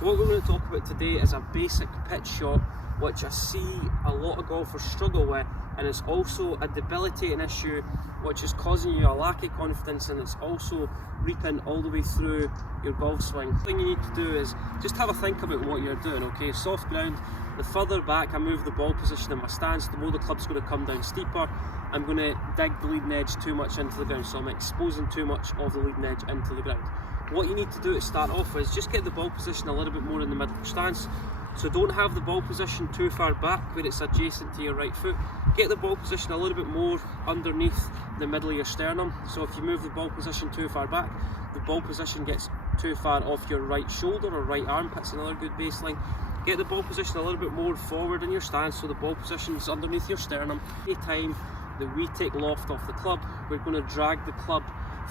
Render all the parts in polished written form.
So what we're going to talk about today is a basic pitch shot which I see a lot of golfers struggle with, and it's also a debilitating issue which is causing you a lack of confidence, and it's also reaping all the way through your golf swing. The thing you need to do is just have a think about what you're doing, okay? Soft ground, the further back I move the ball position in my stance, the more the club's going to come down steeper. I'm going to dig the leading edge too much into the ground, so I'm exposing too much of the leading edge into the ground. What you need to do to start off is just get the ball position a little bit more in the middle of your stance. So don't have the ball position too far back where it's adjacent to your right foot. Get the ball position a little bit more underneath the middle of your sternum. So if you move the ball position too far back, the ball position gets too far off your right shoulder or right armpit's another good baseline. Get the ball position a little bit more forward in your stance so the ball position is underneath your sternum. Every time that we take loft off the club, we're going to drag the club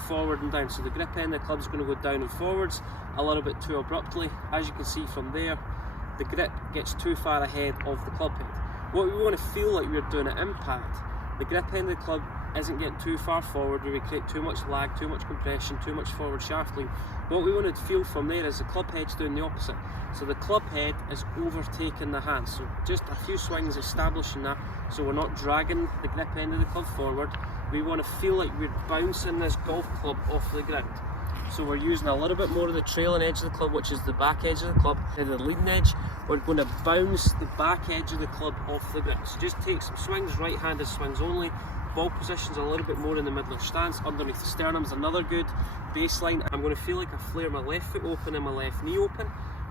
forward and down. So the grip end of the club is going to go down and forwards a little bit too abruptly. As you can see from there, the grip gets too far ahead of the club head. What we want to feel like we're doing at impact, the grip end of the club isn't getting too far forward where we create too much lag, too much compression, too much forward shaft lean. What we want to feel from there is the club head's doing the opposite. So the club head is overtaking the hand. So just a few swings establishing that, so we're not dragging the grip end of the club forward. We want to feel like we're bouncing this golf club off the ground. So we're using a little bit more of the trailing edge of the club, which is the back edge of the club, to the leading edge. We're going to bounce the back edge of the club off the ground. So just take some swings, right-handed swings only. Ball position's a little bit more in the middle of stance, underneath the sternum is another good baseline. I'm going to feel like I flare my left foot open and my left knee open.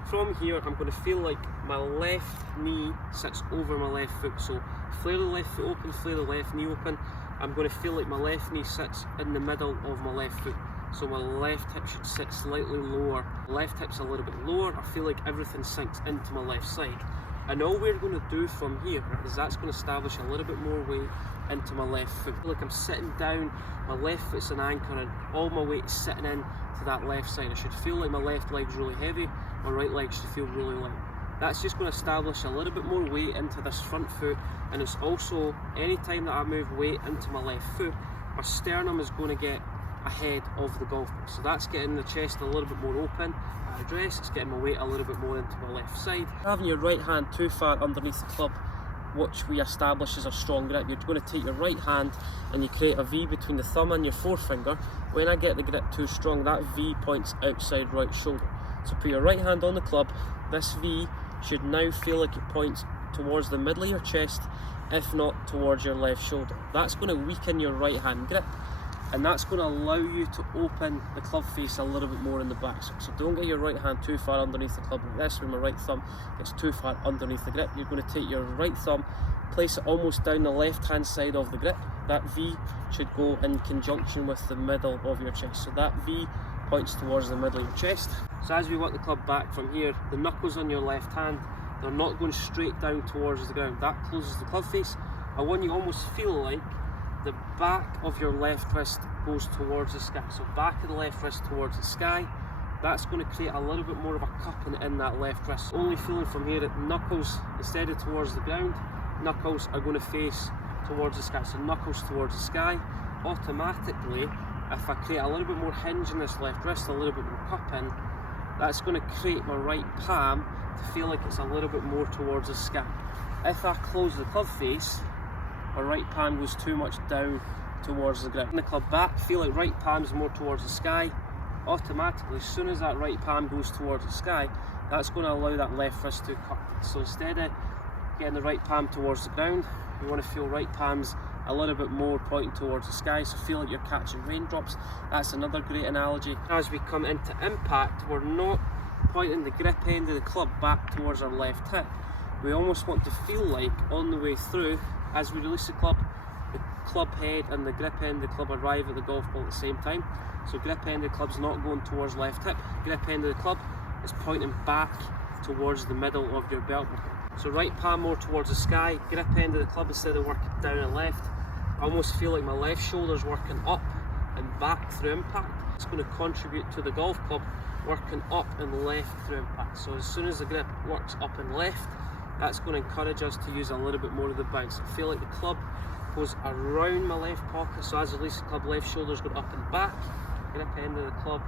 From here, I'm going to feel like my left knee sits over my left foot. So flare the left foot open, flare the left knee open. I'm going to feel like my left knee sits in the middle of my left foot. So my left hip should sit slightly lower. Left hip's a little bit lower. I feel like everything sinks into my left side. And all we're going to do from here is that's going to establish a little bit more weight into my left foot. I feel like I'm sitting down, my left foot's an anchor, and all my weight is sitting in to that left side. I should feel like my left leg's really heavy, my right leg should feel really light. That's just going to establish a little bit more weight into this front foot, and it's also, anytime that I move weight into my left foot, my sternum is going to get ahead of the golf ball. So that's getting the chest a little bit more open at address, it's getting my weight a little bit more into my left side. Having your right hand too far underneath the club, which we establish as a strong grip, you're going to take your right hand and you create a V between the thumb and your forefinger. When I get the grip too strong, that V points outside right shoulder. So put your right hand on the club, this V should now feel like it points towards the middle of your chest, if not towards your left shoulder. That's going to weaken your right hand grip, and that's going to allow you to open the club face a little bit more in the back. So don't get your right hand too far underneath the club like this, where my right thumb gets too far underneath the grip. You're going to take your right thumb, place it almost down the left hand side of the grip. That V should go in conjunction with the middle of your chest. So that V points towards the middle of your chest. So as we work the club back from here, the knuckles on your left hand, they're not going straight down towards the ground. That closes the club face. I want you almost feel like the back of your left wrist goes towards the sky. So back of the left wrist towards the sky. That's going to create a little bit more of a cupping in that left wrist. Only feeling from here that knuckles, instead of towards the ground, knuckles are going to face towards the sky. So knuckles towards the sky. Automatically, if I create a little bit more hinge in this left wrist, a little bit more cupping, that's going to create my right palm to feel like it's a little bit more towards the sky. If I close the club face, my right palm goes too much down towards the ground. In the club back, feel like right palm is more towards the sky. Automatically, as soon as that right palm goes towards the sky, that's going to allow that left wrist to cup. So instead of getting the right palm towards the ground, you want to feel right palms a little bit more pointing towards the sky, so feel like you're catching raindrops. That's another great analogy. As we come into impact, we're not pointing the grip end of the club back towards our left hip. We almost want to feel like on the way through, as we release the club head and the grip end of the club arrive at the golf ball at the same time. So grip end of the club's not going towards left hip, grip end of the club is pointing back towards the middle of your belt buckle. So right palm more towards the sky, grip end of the club instead of working down and left. I almost feel like my left shoulder's working up and back through impact. It's going to contribute to the golf club working up and left through impact. So as soon as the grip works up and left, that's going to encourage us to use a little bit more of the bounce. I feel like the club goes around my left pocket, so as I release the club, left shoulder's going up and back, grip end of the club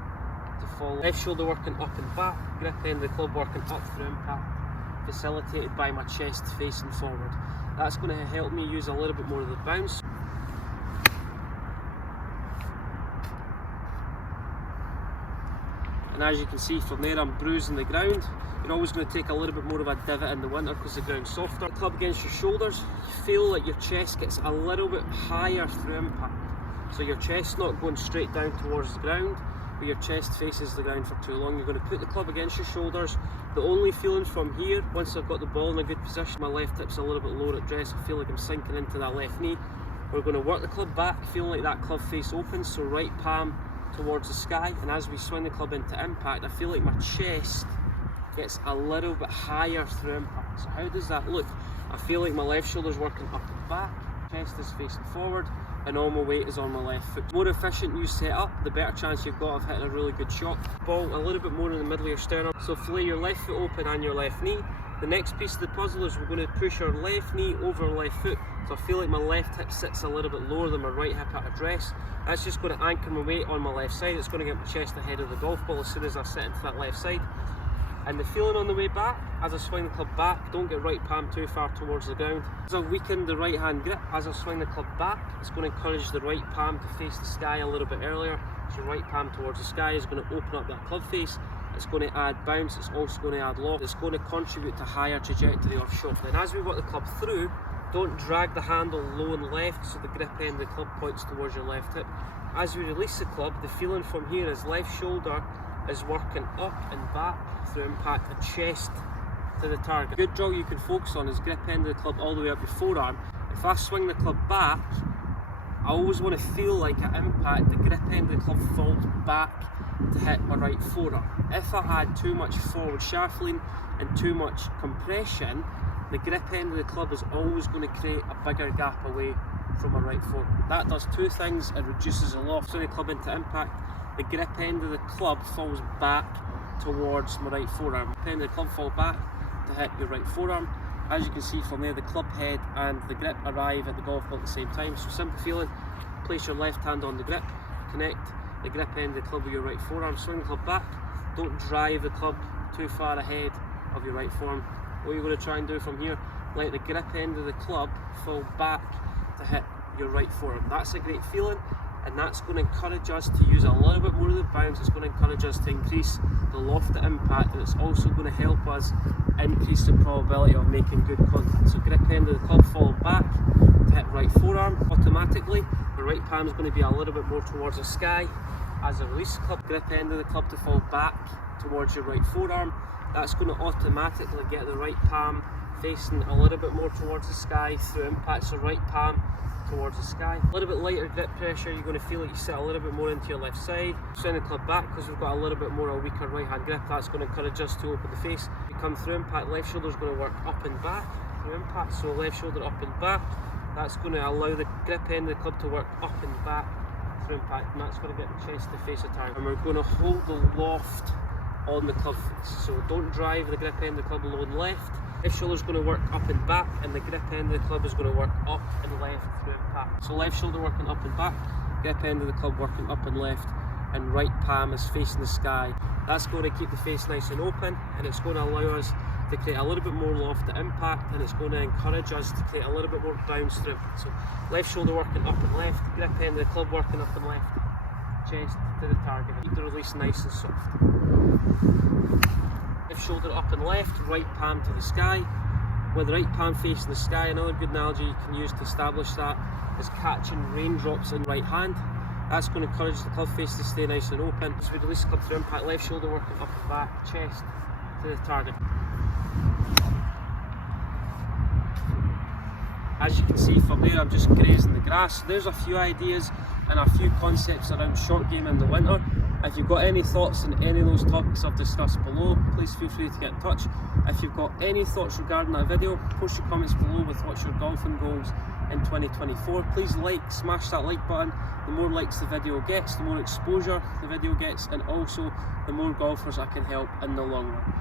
to follow. Left shoulder working up and back, grip end of the club working up through impact, facilitated by my chest facing forward. That's going to help me use a little bit more of the bounce. And as you can see from there, I'm bruising the ground. You're always going to take a little bit more of a divot in the winter because the ground's softer. Club against your shoulders, you feel like your chest gets a little bit higher through impact. So your chest's not going straight down towards the ground, but your chest faces the ground for too long. You're going to put the club against your shoulders. The only feeling from here, once I've got the ball in a good position, my left hip's a little bit lower at dress, I feel like I'm sinking into that left knee. We're going to work the club back, feeling like that club face opens, so right palm towards the sky, and as we swing the club into impact, I feel like my chest gets a little bit higher through impact. So how does that look? I feel like my left shoulder's working up and back, chest is facing forward, and all my weight is on my left foot. The more efficient you set up, the better chance you've got of hitting a really good shot. Ball a little bit more in the middle of your sternum, so fillet your left foot open and your left knee. The next piece of the puzzle is we're going to push our left knee over our left foot, so I feel like my left hip sits a little bit lower than my right hip at address. That's just going to anchor my weight on my left side. It's going to get my chest ahead of the golf ball as soon as I sit into that left side. And the feeling on the way back, as I swing the club back, don't get right palm too far towards the ground. As I weaken the right hand grip, as I swing the club back, it's going to encourage the right palm to face the sky a little bit earlier. So right palm towards the sky is going to open up that club face. It's going to add bounce, it's also going to add loft. It's going to contribute to higher trajectory off shot. Then as we work the club through, don't drag the handle low and left so the grip end of the club points towards your left hip. As we release the club, the feeling from here is left shoulder is working up and back through impact, the chest to the target. A good drill you can focus on is grip end of the club all the way up your forearm. If I swing the club back, I always want to feel like at impact the grip end of the club falls back to hit my right forearm. If I add too much forward shuffling and too much compression, the grip end of the club is always going to create a bigger gap away from my right forearm. That does two things: it reduces the loft. Swing the club into impact, the grip end of the club falls back towards my right forearm. The end of the club fall back to hit your right forearm. As you can see from there, the club head and the grip arrive at the golf ball at the same time. So simple feeling, place your left hand on the grip, connect the grip end of the club with your right forearm, swing the club back, don't drive the club too far ahead of your right forearm. What you're going to try and do from here, let the grip end of the club fall back to hit your right forearm. That's a great feeling, and that's going to encourage us to use a little bit more of the bounce. It's going to encourage us to increase the loft at impact, and it's also going to help us increase the probability of making good contact. So grip end of the club fall back to hit right forearm. Automatically the right palm is going to be a little bit more towards the sky. As I release the club, grip end of the club to fall back towards your right forearm. That's going to automatically get the right palm facing a little bit more towards the sky through impact, so right palm towards the sky. A little bit lighter grip pressure, you're going to feel like you sit a little bit more into your left side. Swing the club back because we've got a little bit more of a weaker right hand grip. That's going to encourage us to open the face. You come through impact, left shoulder is going to work up and back through impact, so left shoulder up and back. That's going to allow the grip end of the club to work up and back through impact, and that's going to get the chest to face the target. And we're going to hold the loft on the club face, so don't drive the grip end of the club low and left. Left shoulder is going to work up and back, and the grip end of the club is going to work up and left through impact. So left shoulder working up and back, grip end of the club working up and left, and right palm is facing the sky. That's going to keep the face nice and open, and it's going to allow us to create a little bit more loft at impact, and it's going to encourage us to create a little bit more bounce through impact. So left shoulder working up and left, grip end of the club working up and left, chest to the target. Keep the release nice and soft. Left shoulder up and left, right palm to the sky. With the right palm facing the sky, another good analogy you can use to establish that is catching raindrops in right hand. That's going to encourage the club face to stay nice and open. As we release the club through impact, left shoulder working up and back, chest to the target. As you can see from there, I'm just grazing the grass. There's a few ideas and a few concepts around short game in the winter. If you've got any thoughts on any of those topics I've discussed below, please feel free to get in touch. If you've got any thoughts regarding that video, post your comments below with what's your golfing goals in 2024. Please smash that like button. The more likes the video gets, the more exposure the video gets, and also the more golfers I can help in the long run.